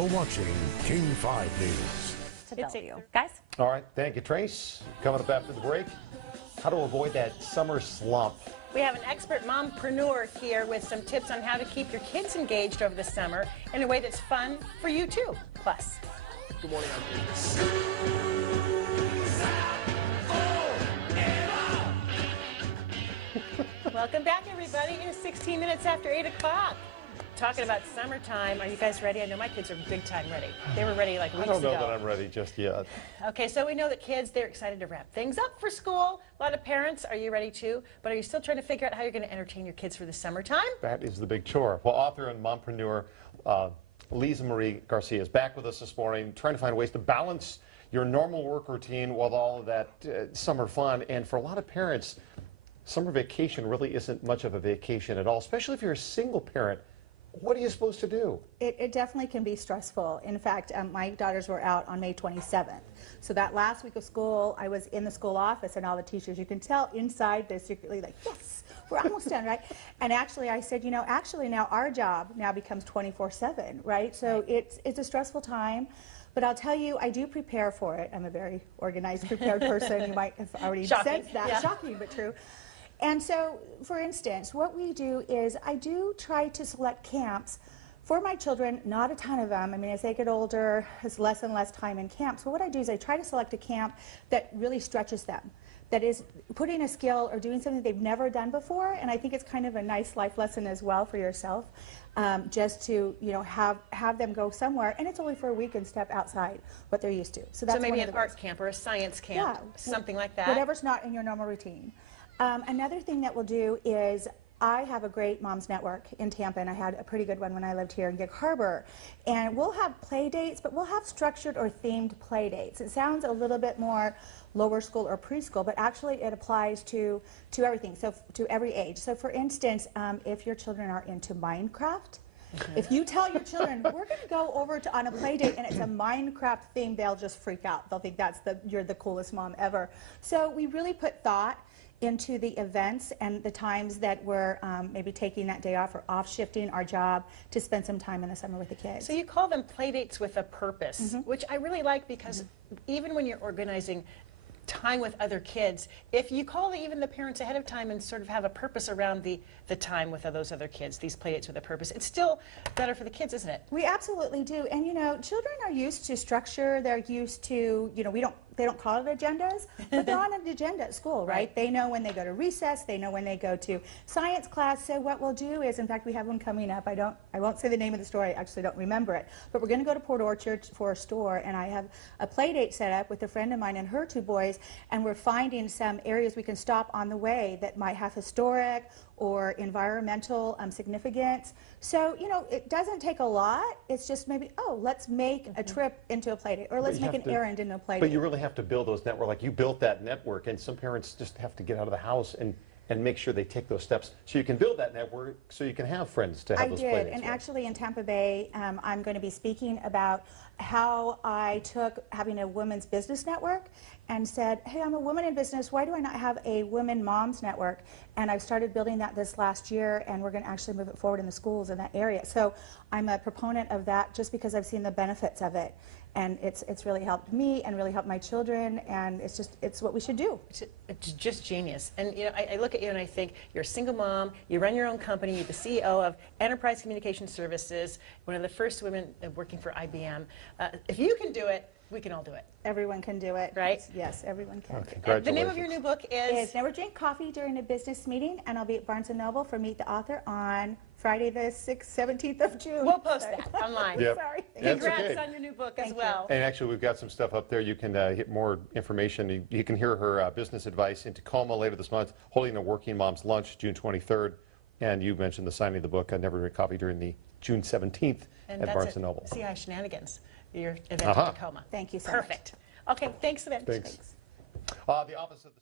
You're watching King 5 News. It's you guys. All right, thank you, Trace. Coming up after the break, how to avoid that summer slump. We have an expert mompreneur here with some tips on how to keep your kids engaged over the summer in a way that's fun for you too. Plus, Good morning. welcome back, everybody. It is 16 minutes after 8 o'clock. Talking about summertime. Are you guys ready? I know my kids are big time ready. They were ready like weeks ago. I don't know that I'm ready just yet. Okay, so we know that kids, they're excited to wrap things up for school. A lot of parents, are you ready too? But are you still trying to figure out how you're going to entertain your kids for the summertime? That is the big chore. Well, author and mompreneur LIza Marie Garcia is back with us this morning, trying to find ways to balance your normal work routine with all of that summer fun. And for a lot of parents, summer vacation really isn't much of a vacation at all, especially if you're a single parent. What are you supposed to do? It definitely can be stressful. In fact, my daughters were out on May 27th. So that last week of school, I was in the school office and all the teachers, you can tell inside they're secretly like, yes, we're almost done, right? And actually I said, you know, actually now our job now becomes 24/7, right? So it's a stressful time. But I'll tell you, I do prepare for it. I'm a very organized, prepared person. You might have already sensed that. Yeah. Shocking, but true. And so, for instance, what we do is I do try to select camps for my children, not a ton of them. I mean, as they get older, it's less and less time in camp. So what I do is I try to select a camp that really stretches them, that is putting a skill or doing something they've never done before. And I think it's kind of a nice life lesson as well for yourself, just to, you know, have them go somewhere. And it's only for a week and step outside what they're used to. So that's maybe an art camp or a science camp, something like that. Whatever's not in your normal routine. Another thing that we'll do is I have a great mom's network in Tampa, and I had a pretty good one when I lived here in Gig Harbor. And we'll have play dates, but we'll have structured or themed play dates. It sounds a little bit more lower school or preschool, but actually it applies to everything, so to every age. So for instance, if your children are into Minecraft, if you tell your children, we're going to go over on a play date and it's a Minecraft theme, they'll just freak out. They'll think you're the coolest mom ever. So we really put thought into the events and the times that we're maybe taking that day off or off-shifting our job to spend some time in the summer with the kids. So you call them play dates with a purpose, which I really like because even when you're organizing time with other kids, if you call even the parents ahead of time and sort of have a purpose around the time with those other kids, these play dates with a purpose, it's still better for the kids, isn't it? We absolutely do. And you know, children are used to structure, they're used to, you know, they don't call it agendas, but they're on an agenda at school, right? They know when they go to recess, they know when they go to science class. So what we'll do is, in fact, we have one coming up. I won't say the name of the store, I actually don't remember it, but we're going to go to Port Orchard for a store, and I have a play date set up with a friend of mine and her two boys, and we're finding some areas we can stop on the way that might have historic or environmental significance. So, you know, it doesn't take a lot. It's just maybe, oh, let's make a trip into a play date, or let's make an errand into a play date. But you really have to build those networks. Like you built that network, and some parents just have to get out of the house and make sure they take those steps so you can build that network so you can have friends to have those play dates. I did, and actually in Tampa Bay, I'm going to be speaking about how I took having a women's business network and said, hey, I'm a woman in business, why do I not have a women moms network? And I've started building that this last year, and we're going to actually move it forward in the schools in that area. So I'm a proponent of that just because I've seen the benefits of it. And it's really helped me and really helped my children, and it's what we should do. It's just genius. And you know, I look at you and I think you're a single mom, you run your own company, you're the CEO of Enterprise Communication Services, one of the first women working for IBM. If you can do it, we can all do it. Everyone can do it. Right? Yes, everyone can. Okay, the name of your new book is? Never Drink Coffee During a Business Meeting, and I'll be at Barnes & Noble for Meet the Author on Friday the 17th of June. We'll post that online. Yep. Sorry. Congrats on your new book as well. And actually, we've got some stuff up there. You can get more information. You can hear her business advice in Tacoma later this month, holding a Working Mom's Lunch, June 23rd. And you mentioned the signing of the book, Never Drink Coffee, during the June 17th at Barnes & Noble. CI Shenanigans, your event in Tacoma. Thank you so much. Perfect. Okay, thanks, Event. Thanks. The office of the